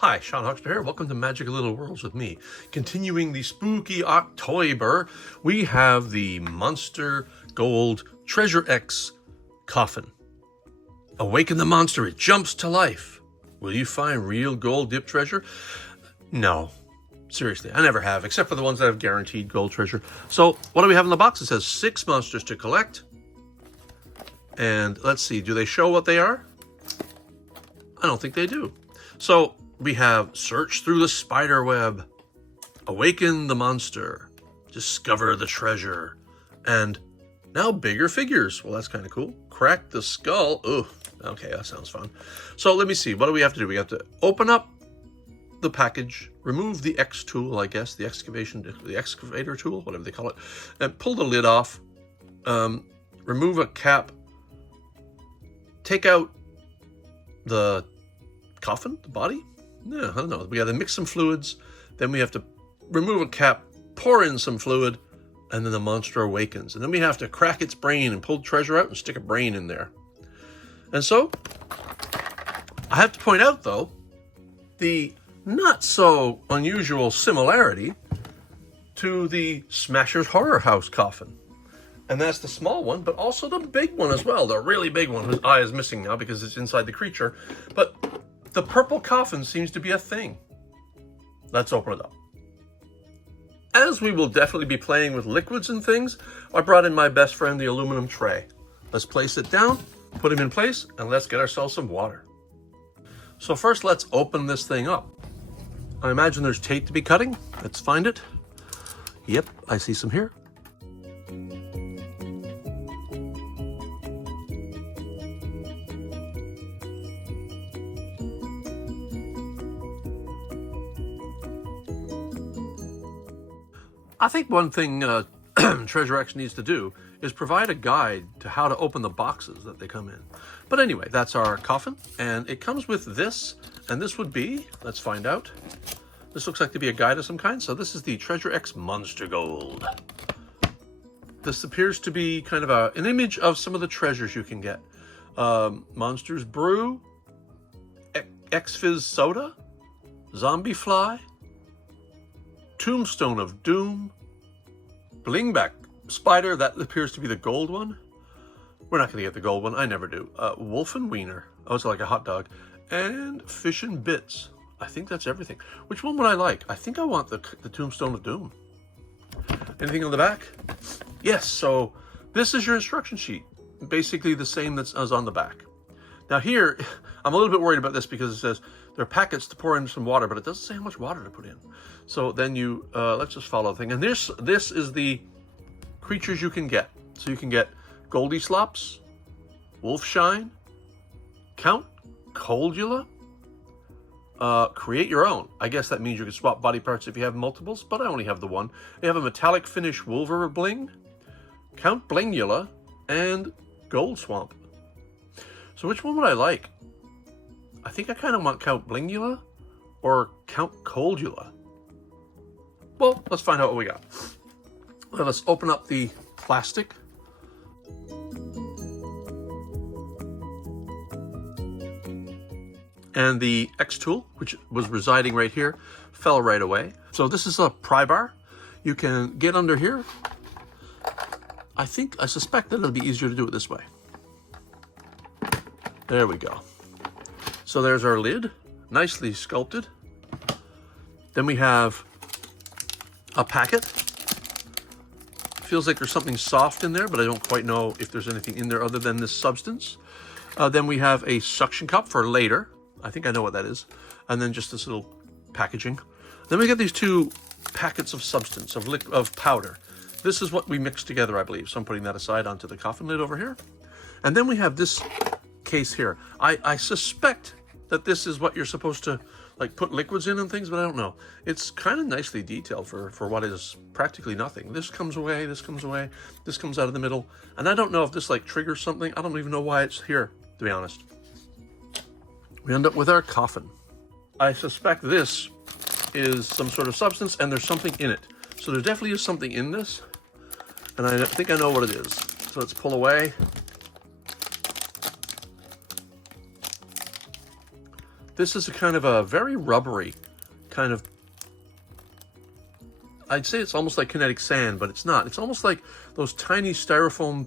Hi, Sean Huxter here. Welcome to Magical Little Worlds with me. Continuing the spooky October, we have the Monster Gold Treasure X Coffin. Awaken the monster, it jumps to life. Will you find real gold dip treasure? No. Seriously, I never have, except for the ones that have guaranteed gold treasure. So, what do we have in the box? It says 6 monsters to collect. And let's see, do they show what they are? I don't think they do. So, we have Search Through the Spider Web, Awaken the Monster, Discover the Treasure, and now bigger figures. Well, that's kind of cool. Crack the Skull. Ooh, okay, that sounds fun. So let me see. What do we have to do? We have to open up the package, remove the X tool, I guess, the excavator tool, whatever they call it, and pull the lid off, remove a cap, take out the coffin, the body. Yeah, I don't know. We got to mix some fluids, then we have to remove a cap, pour in some fluid, and then the monster awakens. And then we have to crack its brain and pull the treasure out and stick a brain in there. And so, I have to point out, though, the not so unusual similarity to the Smasher's Horror House coffin. And that's the small one, but also the big one as well, the really big one whose eye is missing now because it's inside the creature. But the purple coffin seems to be a thing. Let's open it up. As we will definitely be playing with liquids and things, I brought in my best friend, the aluminum tray. Let's place it down, put him in place, and let's get ourselves some water. So first, let's open this thing up. I imagine there's tape to be cutting. Let's find it. Yep, I see some here. I think one thing Treasure X needs to do is provide a guide to how to open the boxes that they come in. But anyway, that's our coffin, and it comes with this, and this would be, let's find out. This looks like to be a guide of some kind, so this is the Treasure X Monster Gold. This appears to be kind of an image of some of the treasures you can get. Monsters Brew, X-Fizz Soda, Zombie Fly, Tombstone of Doom, Blingback Spider, that appears to be the gold one. We're not going to get the gold one, I never do. Wolfen Wiener, oh, it's like a hot dog. And Fish and Bits. I think that's everything. Which one would I like? I think I want the Tombstone of Doom. Anything on the back? Yes, so this is your instruction sheet. Basically the same that's as on the back. Now here, I'm a little bit worried about this because it says there are packets to pour in some water, but it doesn't say how much water to put in. So then you, let's just follow the thing. And this is the creatures you can get. So you can get Goldie Slops, Wolfshine, Count Coldula, create your own. I guess that means you can swap body parts if you have multiples, but I only have the one. They have a metallic finish Wolver Bling, Count Blingula, and Gold Swamp. So which one would I like? I think I kind of want Count Blingula or Count Coldula. Well, let's find out what we got. Let's open up the plastic. And the X tool, which was residing right here, fell right away. So this is a pry bar. You can get under here. I suspect that it'll be easier to do it this way. There we go. So there's our lid, nicely sculpted. Then we have a packet. Feels like there's something soft in there, but I don't quite know if there's anything in there other than this substance. Then we have a suction cup for later. I think I know what that is. And then just this little packaging. Then we get these 2 packets of substance, of powder. This is what we mixed together, I believe. So I'm putting that aside onto the coffin lid over here. And then we have this case here. I suspect that this is what you're supposed to like put liquids in and things, but I don't know. It's kind of nicely detailed for what is practically nothing. This comes away, this comes away, this comes out of the middle. And I don't know if this like triggers something. I don't even know why it's here, to be honest. We end up with our coffin. I suspect this is some sort of substance and there's something in it. So there definitely is something in this. And I think I know what it is. So let's pull away. This is a kind of a very rubbery kind of, I'd say it's almost like kinetic sand, but it's not. It's almost like those tiny styrofoam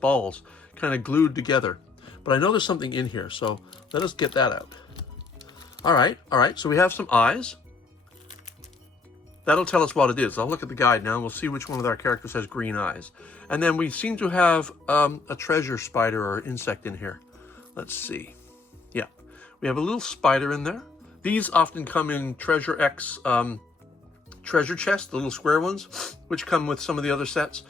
balls, kind of glued together. But I know there's something in here, so let us get that out. All right, so we have some eyes. That'll tell us what it is. I'll look at the guide now and we'll see which one of our characters has green eyes. And then we seem to have a treasure spider or insect in here. Let's see. Yeah, we have a little spider in there. These often come in Treasure X treasure chests, the little square ones, which come with some of the other sets.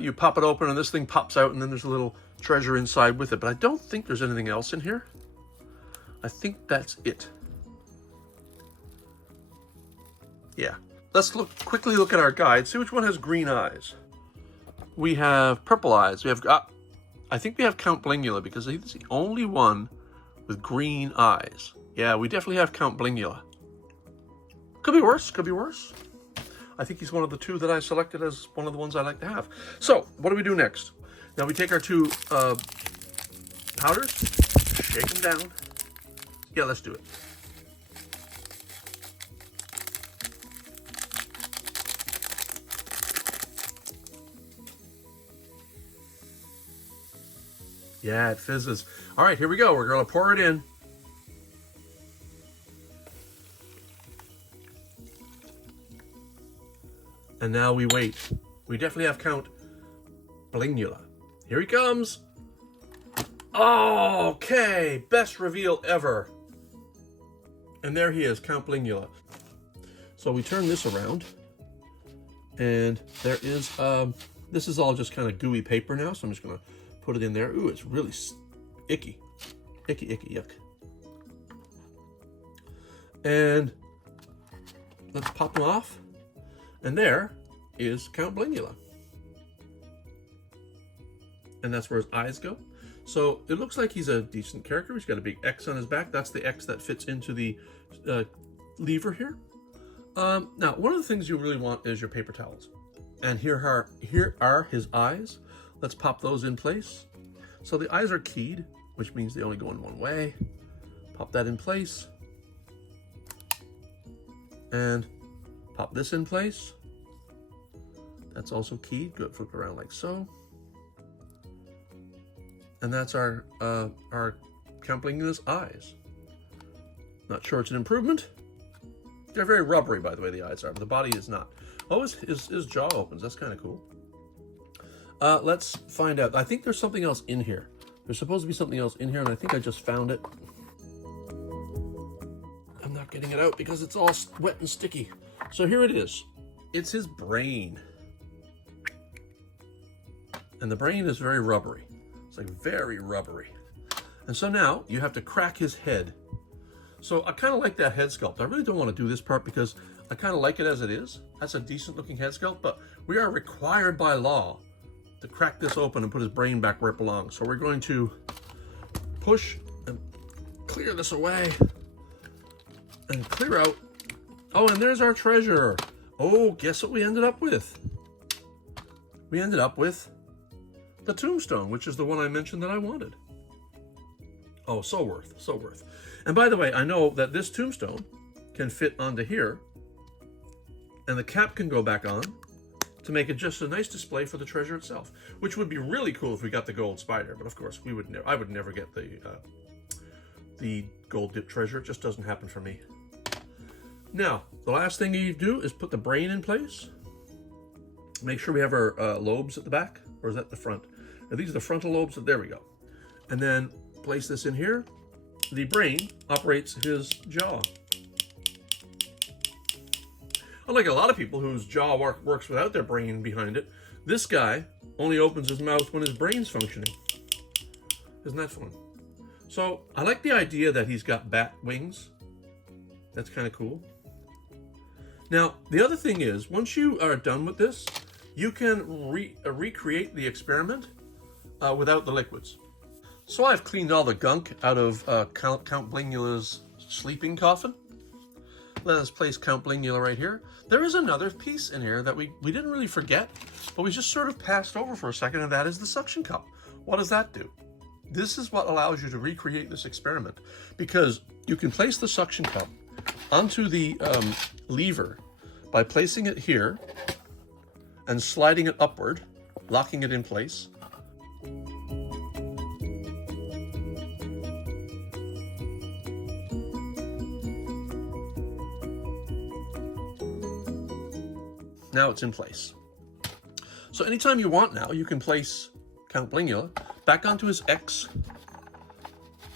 You pop it open and this thing pops out and then there's a little treasure inside with it. But I don't think there's anything else in here. I think that's it. Yeah. Let's quickly look at our guide, see which one has green eyes. We have purple eyes. We have, I think we have Count Blingula because he's the only one with green eyes. Yeah, we definitely have Count Blingula. Could be worse, could be worse. I think he's one of the two that I selected as one of the ones I like to have. So, what do we do next? Now we take our two powders, shake them down. Yeah, let's do it. Yeah, it fizzes. All right, here we go. We're going to pour it in. And now we wait. We definitely have Count Blingula. Here he comes. Okay, best reveal ever. And there he is, Count Blingula. So we turn this around. And there is, this is all just kind of gooey paper now, so I'm just going to put it in there. Ooh, it's really icky. Icky, yuck. And let's pop them off. And there is Count Blingula. And that's where his eyes go. So it looks like he's a decent character. He's got a big X on his back. That's the X that fits into the lever here. Now, one of the things you really want is your paper towels. And here are his eyes. Let's pop those in place. So the eyes are keyed, which means they only go in one way. Pop that in place. And pop this in place. That's also keyed. Good, flip around like so. And that's our Count Blingula's eyes. Not sure it's an improvement. They're very rubbery, by the way, the eyes are, but the body is not. Oh, his jaw opens. That's kind of cool. Let's find out. I think there's something else in here. There's supposed to be something else in here, and I think I just found it. I'm not getting it out because it's all wet and sticky. So here it is. It's his brain. And the brain is very rubbery. It's like very rubbery. And so now you have to crack his head. So I kind of like that head sculpt. I really don't want to do this part because I kind of like it as it is. That's a decent looking head sculpt, but we are required by law to crack this open and put his brain back where it belongs. So we're going to push and clear this away and clear out. Oh, and there's our treasure. Oh, guess what we ended up with? We ended up with the tombstone, which is the one I mentioned that I wanted. Oh, so worth, so worth. And by the way, I know that this tombstone can fit onto here, and the cap can go back on to make it just a nice display for the treasure itself, which would be really cool if we got the gold spider. But of course, I would never get the gold dip treasure. It just doesn't happen for me. Now, the last thing you do is put the brain in place. Make sure we have our lobes at the back, or is that the front? Are these the frontal lobes? There we go. And then place this in here. The brain operates his jaw. Unlike a lot of people whose jaw works without their brain behind it, this guy only opens his mouth when his brain's functioning. Isn't that fun? So I like the idea that he's got bat wings. That's kind of cool. Now, the other thing is, once you are done with this, you can recreate the experiment without the liquids. So I've cleaned all the gunk out of Count Blingula's sleeping coffin. Let us place Count Blingula right here. There is another piece in here that we didn't really forget, but we just sort of passed over for a second, and that is the suction cup. What does that do? This is what allows you to recreate this experiment, because you can place the suction cup onto the lever by placing it here and sliding it upward, locking it in place. Now it's in place. So anytime you want now, you can place Count Blingula back onto his X,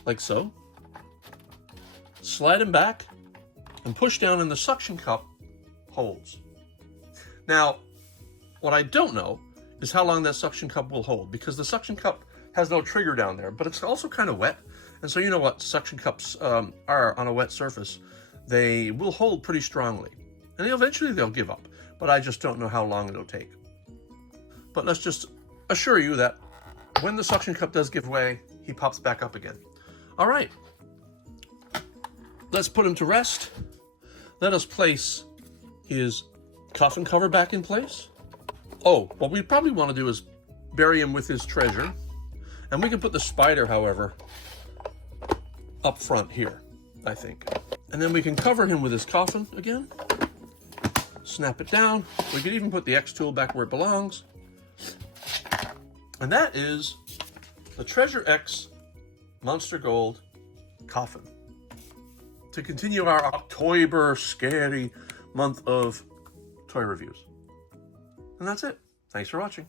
like so. Slide him back and push down, and the suction cup holds. Now, what I don't know is how long that suction cup will hold, because the suction cup has no trigger down there, but it's also kind of wet. And so you know what suction cups are on a wet surface. They will hold pretty strongly, and eventually they'll give up, but I just don't know how long it'll take. But let's just assure you that when the suction cup does give way, he pops back up again. All right, let's put him to rest. Let us place his coffin cover back in place. Oh, what we probably want to do is bury him with his treasure. And we can put the spider, however, up front here, I think. And then we can cover him with his coffin again. Snap it down. We could even put the X tool back where it belongs. And that is the Treasure X Monster Gold Coffin. To continue our October scary month of toy reviews. And that's it. Thanks for watching.